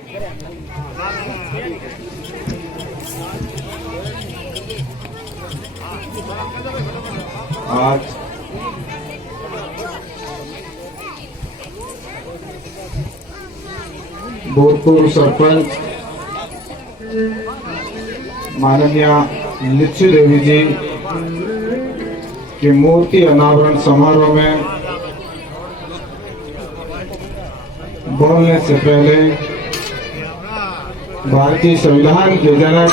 आज भूतपूर्व सरपंच माननीय लिच्ची देवी जी की मूर्ति अनावरण समारोह में बोलने से पहले भारतीय संविधान के जनक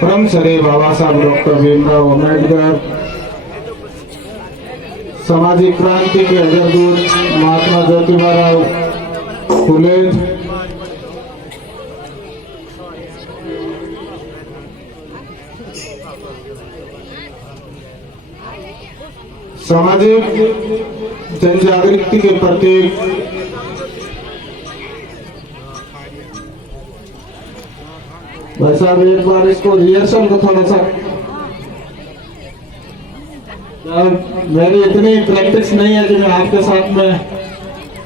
परम श्री बाबा साहब डॉक्टर भीमराव अम्बेडकर, सामाजिक क्रांति के अग्रदूत महात्मा ज्योतिबा फुले, सामाजिक जनजागृति के प्रतीक भाई साहब, एक बार इसको रिहर्सल को थोड़ा सा, मेरी इतनी प्रैक्टिस नहीं है कि मैं आपके साथ में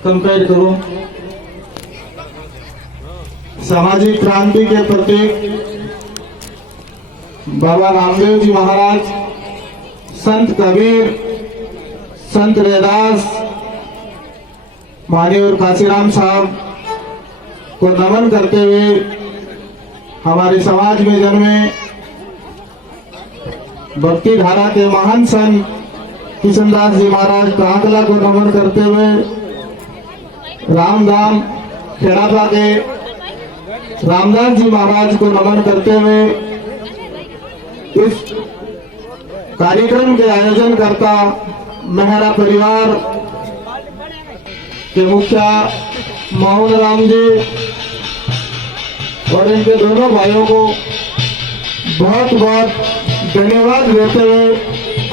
कंपेयर करूं। सामाजिक क्रांति के प्रतीक बाबा रामदेव जी महाराज, संत कबीर, संत रैदास, माननीय काशीराम साहब को नमन करते हुए हमारे समाज में जन्मे भक्ति धारा के महान संत किशनदास जी महाराज कांकला को नमन करते हुए, रामधाम खेड़ापा के रामदास जी महाराज को नमन करते हुए इस कार्यक्रम के आयोजन करता मेहरा परिवार के मुखिया मोहन राम जी और इनके दोनों भाइयों को बहुत बहुत धन्यवाद देते हुए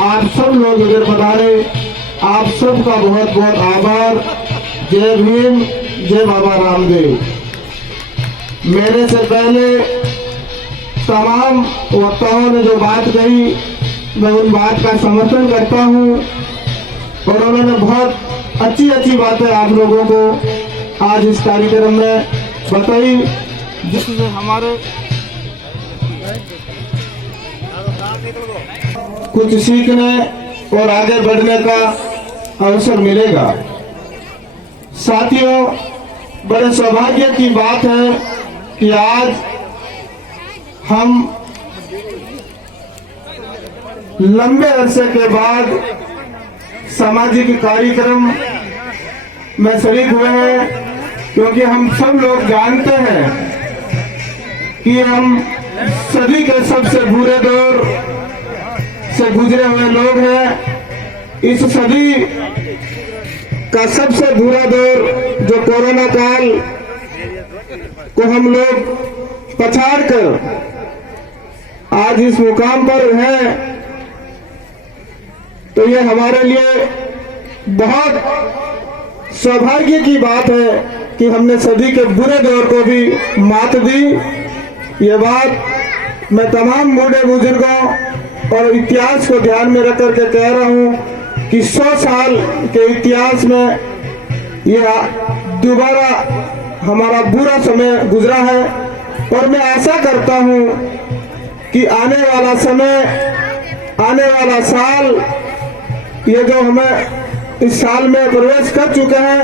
आप सब लोग इधर पधारे, आप सबका बहुत बहुत आभार। जय भीम, जय बाबा रामदेव। मेरे से पहले तमाम वक्ताओं ने जो बात कही, मैं उन बात का समर्थन करता हूं और उन्होंने बहुत अच्छी अच्छी बातें आप लोगों को आज इस कार्यक्रम में बताई, जिससे हमारे कुछ सीखने और आगे बढ़ने का अवसर मिलेगा। साथियों, बड़े सौभाग्य की बात है कि आज हम लंबे अरसे के बाद सामाजिक कार्यक्रम में शरीक हुए हैं, क्योंकि हम सब लोग जानते हैं कि हम सदी के सबसे बुरे दौर से गुजरे हुए लोग हैं। इस सदी का सबसे बुरा दौर जो कोरोना काल को हम लोग पछाड़ कर आज इस मुकाम पर है, तो ये हमारे लिए बहुत सौभाग्य की बात है कि हमने सदी के बुरे दौर को भी मात दी। ये बात मैं तमाम बूढ़े बुजुर्गों और इतिहास को ध्यान में रख करके कह रहा हूँ कि 100 साल के इतिहास में यह दोबारा हमारा बुरा समय गुजरा है और मैं आशा करता हूँ कि आने वाला समय, आने वाला साल, ये जो हमें इस साल में प्रवेश कर चुके हैं,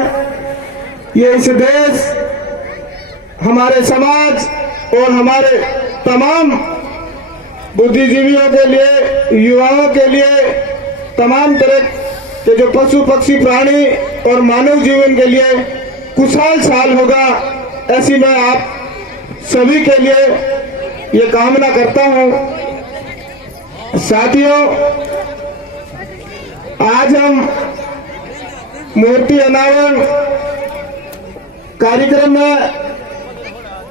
ये इस देश, हमारे समाज और हमारे तमाम बुद्धिजीवियों के लिए, युवाओं के लिए, तमाम तरह के जो पशु पक्षी प्राणी और मानव जीवन के लिए खुशहाल साल होगा, ऐसी मैं आप सभी के लिए ये कामना करता हूं। साथियों, आज हम मूर्ति अनावरण कार्यक्रम में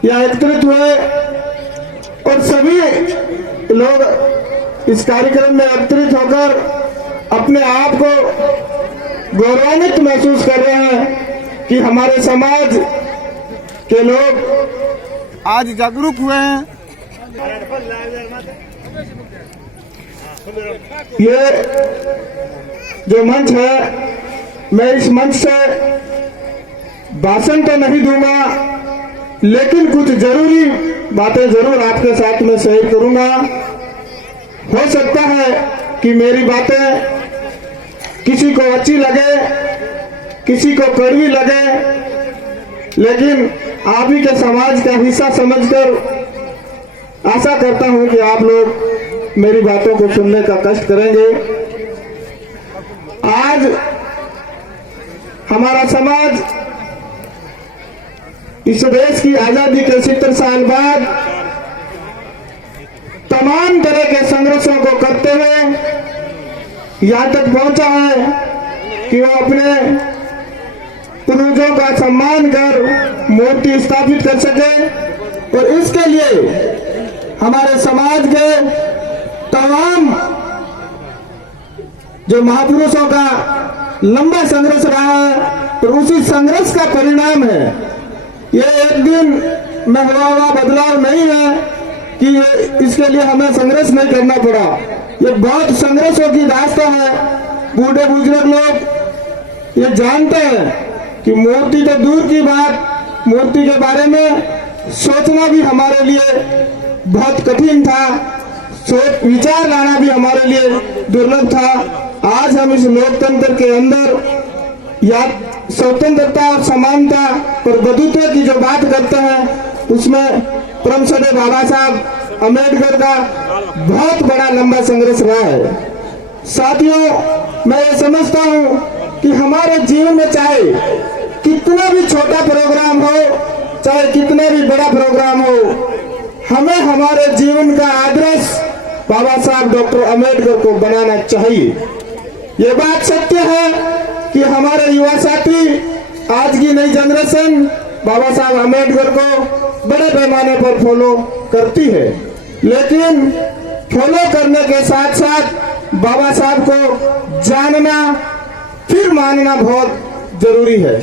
यहाँ एकत्रित हुए और सभी लोग इस कार्यक्रम में एकत्रित होकर अपने आप को गौरवान्वित महसूस कर रहे हैं कि हमारे समाज के लोग आज जागरूक हुए हैं। ये जो मंच है, मैं इस मंच से भाषण तो नहीं दूंगा, लेकिन कुछ जरूरी बातें जरूर आपके साथ में शेयर करूंगा। हो सकता है कि मेरी बातें किसी को अच्छी लगे, किसी को कड़वी लगे, लेकिन आप ही के समाज का हिस्सा समझकर आशा करता हूं कि आप लोग मेरी बातों को सुनने का कष्ट करेंगे। आज हमारा समाज इस देश की आजादी के 70 साल बाद तमाम तरह के संघर्षों को करते हुए यहां तक पहुंचा है कि वो अपने पूर्वजों का सम्मान कर मूर्ति स्थापित कर सके। और इसके लिए हमारे समाज के तमाम जो महापुरुषों का लंबा संघर्ष रहा है, तो उसी संघर्ष का परिणाम है ये एक दिन में हुआ बदलाव नहीं है कि इसके लिए हमें संघर्ष नहीं करना पड़ा। ये बहुत संघर्षों की दास्तां है। बूढ़े बुजुर्ग लोग ये जानते हैं कि मूर्ति तो दूर की बात, मूर्ति के बारे में सोचना भी हमारे लिए बहुत कठिन था, सोच विचार लाना भी हमारे लिए दुर्लभ था। आज हम इस लोकतंत्र के अंदर या स्वतंत्रता और समानता और बंधुत्व की जो बात करते हैं, उसमें परम श्रद्धेय बाबा साहब अम्बेडकर का बहुत बड़ा लंबा संघर्ष रहा है। साथियों, मैं ये समझता हूँ कि हमारे जीवन में चाहे कितना भी छोटा प्रोग्राम हो, चाहे कितना भी बड़ा प्रोग्राम हो, हमें हमारे जीवन का आदर्श बाबा साहब डॉक्टर अम्बेडकर को बनाना चाहिए। ये बात सत्य है कि हमारे युवा साथी, आज की नई जनरेशन बाबा साहब अम्बेडकर को बड़े पैमाने पर फॉलो करती है, लेकिन फॉलो करने के साथ साथ बाबा साहब को जानना फिर मानना बहुत जरूरी है।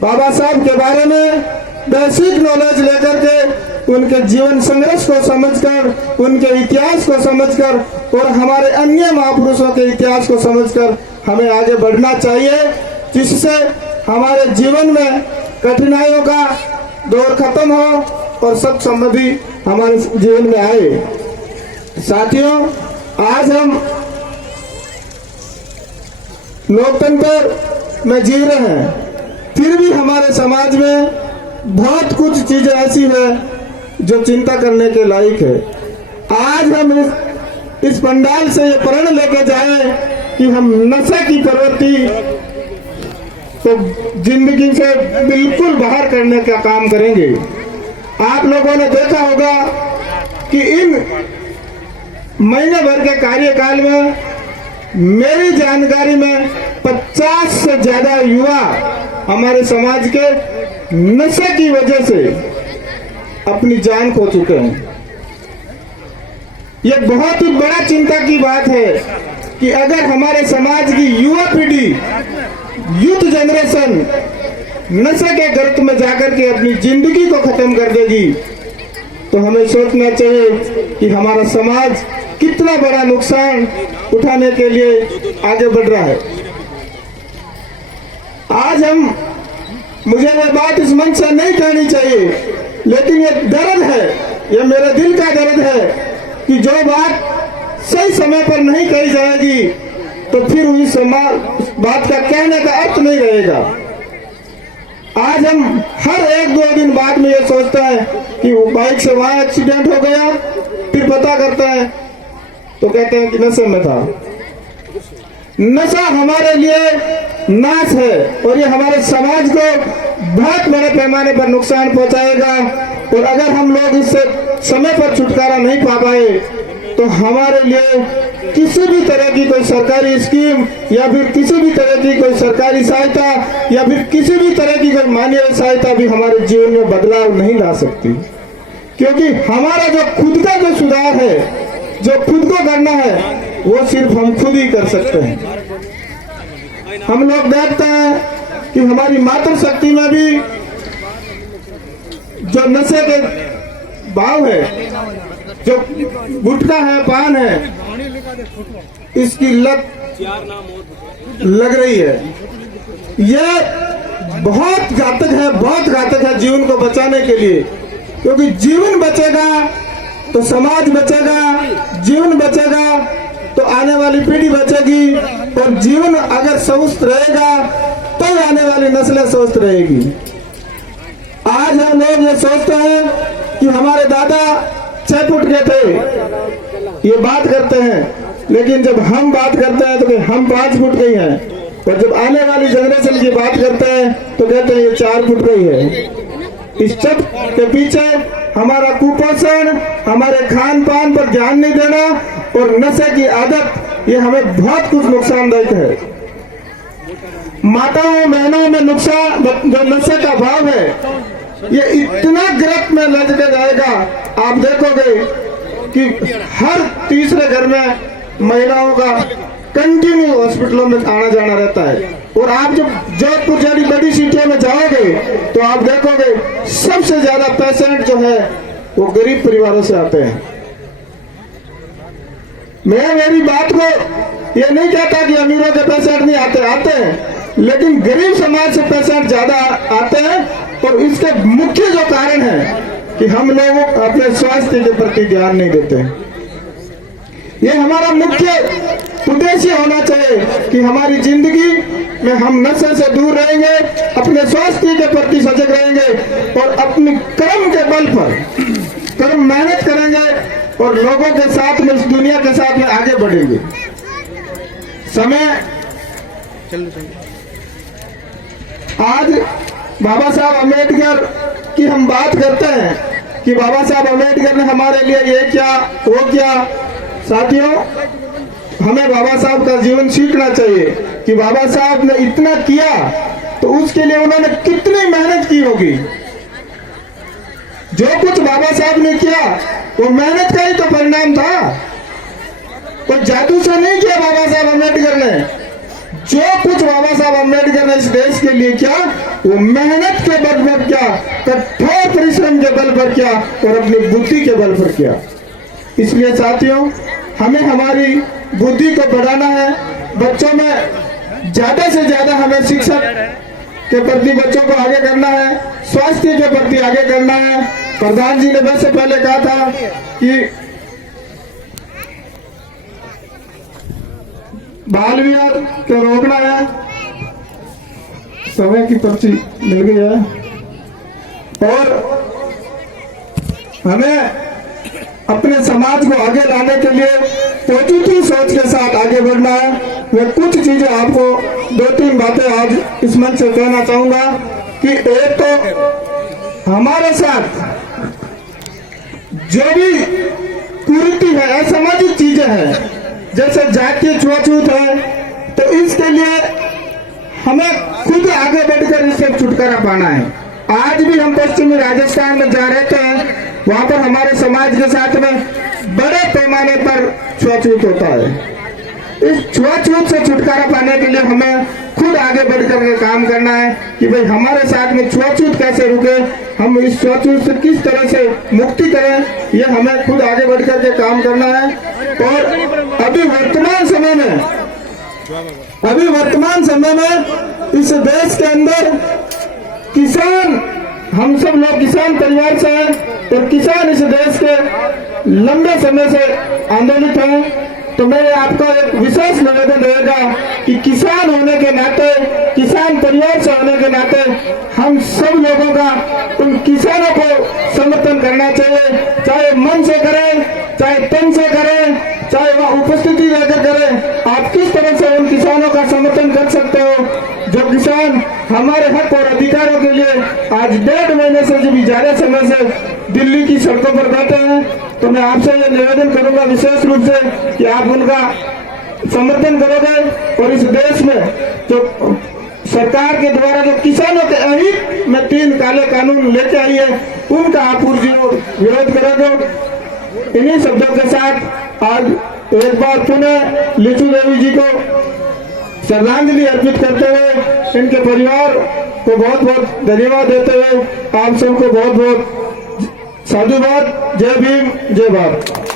बाबा साहब के बारे में बेसिक नॉलेज लेकर के, उनके जीवन संघर्ष को समझकर, उनके इतिहास को समझकर और हमारे अन्य महापुरुषों के इतिहास को समझकर हमें आगे बढ़ना चाहिए, जिससे हमारे जीवन में कठिनाइयों का दौर खत्म हो और सब समृद्धि हमारे जीवन में आए। साथियों, आज हम लोकतंत्र में जी रहे हैं, फिर भी हमारे समाज में बहुत कुछ चीजें ऐसी है जो चिंता करने के लायक है। आज हम इस पंडाल से ये प्रण लेके जाए कि हम नशे की प्रवृत्ति तो जिंदगी से बिल्कुल बाहर करने का काम करेंगे। आप लोगों ने देखा होगा कि इन महीने भर के कार्यकाल में मेरी जानकारी में 50 से ज्यादा युवा हमारे समाज के नशे की वजह से अपनी जान खो चुके हैं। यह बहुत ही बड़ा चिंता की बात है कि अगर हमारे समाज की युवा पीढ़ी, यूथ जनरेशन नशे के गर्त में जाकर के अपनी जिंदगी को खत्म कर देगी, तो हमें सोचना चाहिए कि हमारा समाज कितना बड़ा नुकसान उठाने के लिए आगे बढ़ रहा है। आज मुझे ये बात इस मंच से नहीं कहनी चाहिए, लेकिन ये दर्द है, ये मेरे दिल का दर्द है कि जो बात सही समय पर नहीं कही जाएगी तो फिर उस बात का कहने का अर्थ नहीं रहेगा। आज हम हर 1-2 दिन बाद में ये सोचते हैं कि बाइक से वहां एक्सीडेंट हो गया, फिर पता करते हैं तो कहते हैं कि नशे में था। नशा हमारे लिए नाश है और ये हमारे समाज को बहुत बड़े पैमाने पर नुकसान पहुंचाएगा। और अगर हम लोग इससे समय पर छुटकारा नहीं पा पाए तो हमारे लिए किसी भी तरह की कोई सरकारी स्कीम या फिर किसी भी तरह की कोई सरकारी सहायता या फिर किसी भी तरह की कोई मानवीय सहायता भी हमारे जीवन में बदलाव नहीं ला सकती, क्योंकि हमारा जो खुद का जो सुधार है, जो खुद को करना है, वो सिर्फ हम खुद ही कर सकते हैं। हम लोग देखते हैं कि हमारी मातृशक्ति में भी जो नशे के भाव है, जो गुटखा है, पान है, इसकी लत लग रही है। ये बहुत घातक है जीवन को बचाने के लिए, क्योंकि जीवन बचेगा तो समाज बचेगा, जीवन बचेगा तो आने वाली पीढ़ी बचेगी, और जीवन अगर स्वस्थ रहेगा तो आने वाली नस्लें स्वस्थ रहेगी। आज हम लोग ये सोचते हैं कि हमारे दादा 6 फुट के थे, ये बात करते हैं, लेकिन जब हम बात करते हैं तो कि हम 5 फुट के ही हैं, और जब आने वाली जनरेशन की बात करते हैं तो कहते हैं ये 4 फुट के ही है। इस सब के पीछे हमारा कुपोषण, हमारे खान पान पर ध्यान नहीं देना और नशे की आदत, ये हमें बहुत कुछ नुकसानदायक है। माताओं बहनों में नुकसान, जो नशे का भाव है ये इतना गिरफ्त में लग जाएगा, आप देखोगे कि हर तीसरे घर में महिलाओं का कंटिन्यू हॉस्पिटलों में आना जाना रहता है। और आप जब जोधपुर जैसी बड़ी सिटियों में जाओगे तो आप देखोगे सबसे ज्यादा पेशेंट जो है वो गरीब परिवारों से आते हैं। मैं मेरी बात को ये नहीं कहता कि अमीरों के पेशेंट नहीं आते हैं, लेकिन गरीब समाज से पेशेंट ज्यादा आते हैं, और इसके मुख्य जो कारण है कि हम लोग अपने स्वास्थ्य के प्रति ध्यान नहीं देते। ये हमारा मुख्य उद्देश्य होना चाहिए कि हमारी जिंदगी में हम नशे से दूर रहेंगे, अपने स्वास्थ्य के प्रति सजग रहेंगे और अपनी कर्म के बल पर कर्म मेहनत करेंगे और लोगों के साथ में, इस दुनिया के साथ में आगे बढ़ेंगे। समय आज बाबा साहब अम्बेडकर की हम बात करते हैं कि बाबा साहब अम्बेडकर ने हमारे लिए ये क्या वो क्या। साथियों, हमें बाबा साहब का जीवन सीखना चाहिए कि बाबा साहब ने इतना किया तो उसके लिए उन्होंने कितनी मेहनत की होगी। जो कुछ बाबा साहब ने किया वो मेहनत का ही तो परिणाम था, कोई जादू से नहीं किया बाबा साहब अम्बेडकर ने। जो कुछ बाबा साहब अम्बेडकर ने इस देश के लिए किया वो मेहनत के बल पर किया, कठोर परिश्रम के बल पर किया और अपनी बुद्धि के बल पर किया। इसलिए साथियों, हमें हमारी बुद्धि को बढ़ाना है। बच्चों में ज्यादा से ज्यादा हमें शिक्षा के प्रति बच्चों को आगे करना है, स्वास्थ्य के प्रति आगे करना है। प्रधान जी ने वैसे पहले कहा था कि बाल विवाह को रोकना है, समय की पर्ची मिल गई है, और हमें अपने समाज को आगे लाने के लिए पॉजिटिव सोच के साथ आगे बढ़ना है। मैं कुछ चीजें आपको 2-3 बातें आज इस मंच से कहना चाहूंगा कि एक तो हमारे साथ जो भी कुरीति है, असामाजिक चीजें हैं, जैसे जातीय छुआछूत है, तो इसके लिए हमें खुद आगे बढ़कर इससे छुटकारा पाना है। आज भी हम पश्चिमी राजस्थान में जा रहे थे, वहां पर हमारे समाज के साथ में बड़े पैमाने पर छुआछूत होता है। इस छुआछूत से छुटकारा पाने के लिए हमें खुद आगे बढ़कर के काम करना है कि भाई हमारे साथ में छुआछूत कैसे रुके, हम इस छुआछूत से किस तरह से मुक्ति करें, ये हमें खुद आगे बढ़कर के काम करना है। और अभी वर्तमान समय में इस देश के अंदर किसान, हम सब लोग किसान परिवार से हैं और किसान इस देश के लंबे समय से आंदोलित हैं। तो मेरे आपको एक विशेष निवेदन रहेगा कि किसान होने के नाते, किसान परिवार से होने के नाते हम सब लोगों का उन किसानों को समर्थन करना चाहिए, चाहे मन से करें, चाहे तन से करें, चाहे वह उपस्थिति लेकर करें। आप किस तरह से उन किसानों का समर्थन कर सकते हो जो किसान हमारे हक और अधिकारों के लिए आज 1.5 महीने से जो भी ज्यादा समय से दिल्ली की सड़कों पर बैठे हैं। तो मैं आपसे ये निवेदन करूंगा विशेष रूप से कि आप उनका समर्थन करोगे और इस देश में जो सरकार के द्वारा जो किसानों के हित में 3 काले कानून लेके आई है उनका आप विरोध करोगे। इन्हीं शब्दों के साथ आज एक बार पुनः लिचू देवी जी को श्रद्धांजलि अर्पित करते हुए इनके परिवार को बहुत बहुत धन्यवाद देते हुए आप सबको बहुत बहुत साधुवाद। जय भीम, जय भारत।